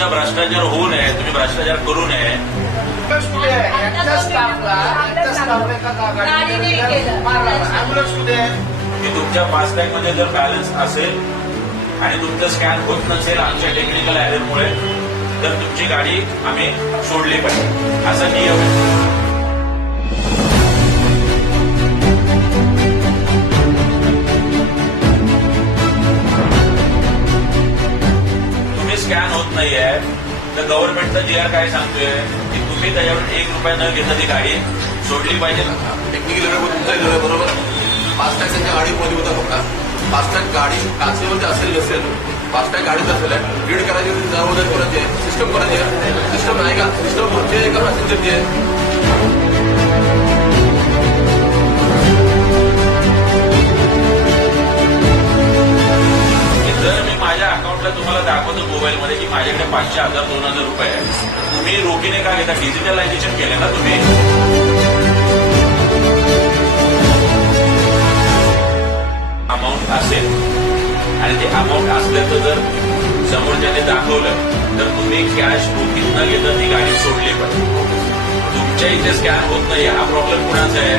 तुमचा भ्रष्टाचार होऊ नये, तुम्ही भ्रष्टाचार करू नये. की तुमच्या फास्टॅग मध्ये जर बॅलन्स असेल आणि तुमचं स्कॅन होत नसेल आमच्या टेक्निकल एररमुळे, तर तुमची गाडी आम्ही सोडली पाहिजे, असा नियम आहे. स्कॅन होत नाहीये तर गव्हर्नमेंटचा जीआर काय सांगतोय की तुम्ही त्याच्यावर ₹1 न घेता ती गाडी सोडली पाहिजे. टेक्निकल एरर तुमचा बरोबर. फास्टॅग त्यांच्या गाडीमध्ये होता फक्त. फास्टॅग गाडी काचेमध्ये असेल नसेल, फास्टॅग गाडीत असेल रीड करायची जबाबदारी कोणाची आहे? सिस्टम कोणाची आहे? सिस्टम नाही का? सिस्टम तुमची आहे का पॅसेंजरची आहे? अकाउंटला तुम्हाला दाखवतो मोबाईलमध्ये की माझ्याकडे 500, 1000, 2000 रुपये आहे. तुम्ही रोखीने का घेता? डिजिटलायझेशन केलं ना तुम्ही. अमाऊंट असेल आणि ते अमाऊंट असल्याचं जर समोरच्याने दाखवलं तर तुम्ही कॅश रोखीत न घेता ती गाडी सोडली पाहिजे. तुमच्या इथे स्कॅन होत नाही हा प्रॉब्लेम कुणाचा आहे?